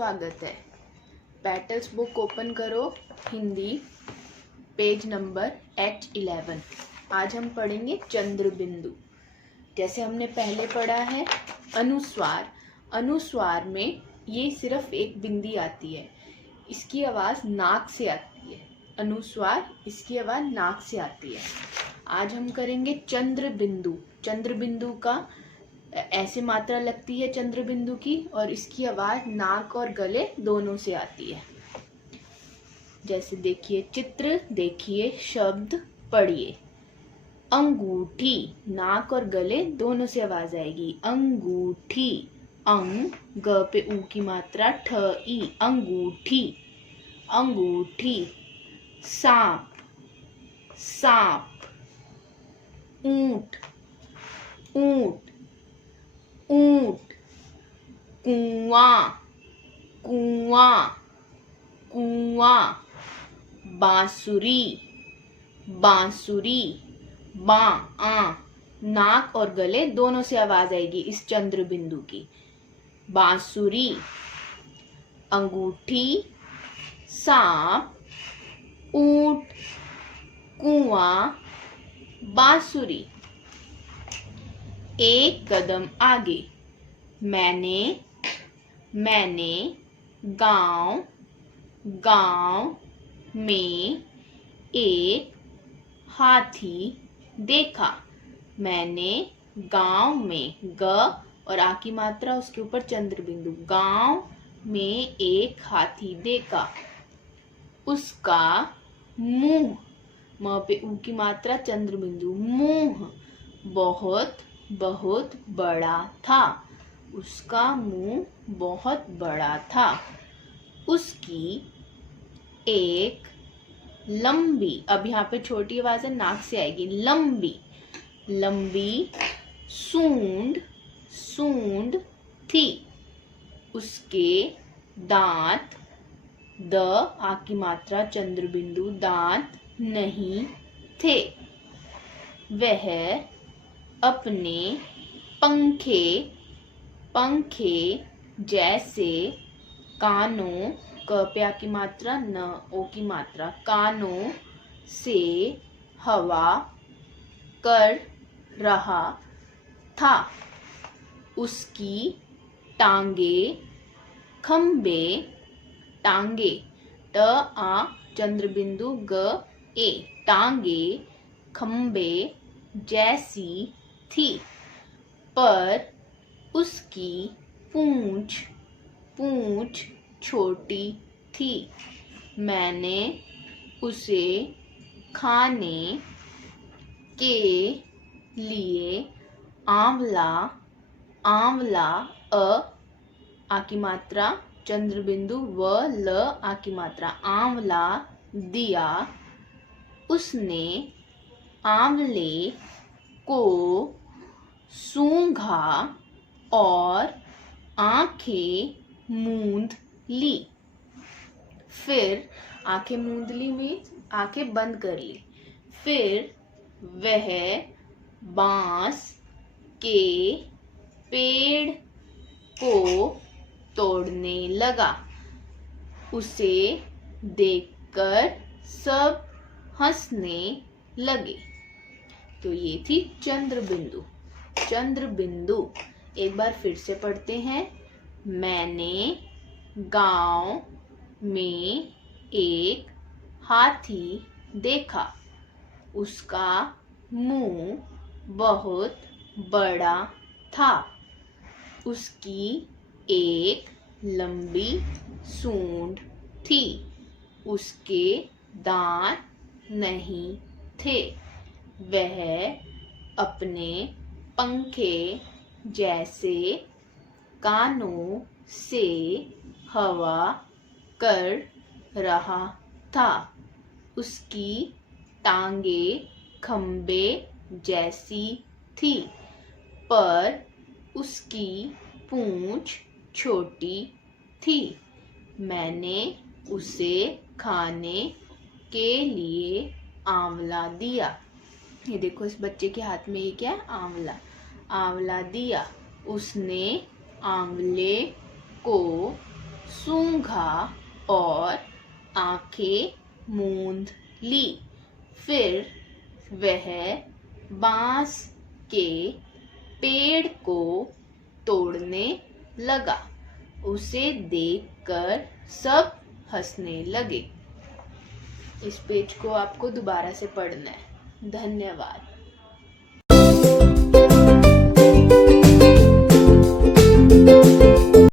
स्वागत है। Petals book open करो, हिंदी, पेज नंबर H11। आज हम पढ़ेंगे चंद्र बिंदु। जैसे हमने पहले पढ़ा है अनुस्वार। अनुस्वार में ये सिर्फ एक बिंदी आती है, इसकी आवाज़ नाक से आती है। अनुस्वार, इसकी आवाज़ नाक से आती है। आज हम करेंगे चंद्र बिंदु। चंद्र बिंदु का ऐसे मात्रा लगती है चंद्र बिंदु की, और इसकी आवाज़ नाक और गले दोनों से आती है। जैसे देखिए चित्र, देखिए शब्द, पढ़िए। अंगूठी, नाक और गले दोनों से आवाज़ आएगी। अंगूठी, अंग, ग पे ऊ की मात्रा, ठ ई, अंगूठी, अंगूठी। सांप, सांप। ऊंट, ऊंट, ऊंट। कुआं, कुआं, कुआं। बांसुरी, बांसुरी, बां, आ, नाक और गले दोनों से आवाज आएगी इस चंद्र बिंदु की। बांसुरी। अंगूठी, सांप, ऊंट, कुआं, बांसुरी। एक कदम आगे। मैंने, मैंने गांव, गांव में एक हाथी देखा। मैंने गांव में, ग और आ की मात्रा, उसके ऊपर चंद्र बिंदु। गांव में एक हाथी देखा। उसका मुंह, म पे ऊ की मात्रा, चंद्र बिंदु, मुंह बहुत बहुत बड़ा था। उसका मुंह बहुत बड़ा था। उसकी एक लंबी, अब यहाँ पे छोटी आवाज है, नाक से आएगी, लंबी, लंबी सूंड, सूंड थी। उसके दांत, द आ की मात्रा, चंद्र बिंदु, दांत नहीं थे। वह अपने पंखे, पंखे जैसे कानों, क पे आ की मात्रा, न ओ की मात्रा, कानों से हवा कर रहा था। उसकी टांगे, खंबे, टांगे, ट आ चंद्र बिंदु, ग ए, टांगे खंबे जैसी थी। पर उसकी पूंछ, पूंछ छोटी थी। मैंने उसे खाने के लिए आंवला, आंवला, आ की मात्रा, चंद्र बिंदु, व ल आ की मात्रा, आंवला दिया। उसने आंवले को सूंघा और आंखें मूंद ली। फिर आंखें मूंद ली में आंखें बंद कर ली। फिर वह बांस के पेड़ को तोड़ने लगा। उसे देखकर सब हंसने लगे। तो ये थी चंद्र बिंदु। चंद्र बिंदु एक बार फिर से पढ़ते हैं। मैंने गांव में एक हाथी देखा। उसका मुंह बहुत बड़ा था। उसकी एक लंबी सूंड थी। उसके दांत नहीं थे। वह अपने पंखे जैसे कानों से हवा कर रहा था। उसकी टांगे खंबे जैसी थी, पर उसकी पूंछ छोटी थी। मैंने उसे खाने के लिए आंवला दिया। ये देखो इस बच्चे के हाथ में ये क्या है, आंवला, आंवला दिया। उसने आंवले को सूंघा और आंखें मूंद ली। फिर वह बांस के पेड़ को तोड़ने लगा। उसे देखकर सब हंसने लगे। इस पेज को आपको दोबारा से पढ़ना है। धन्यवाद।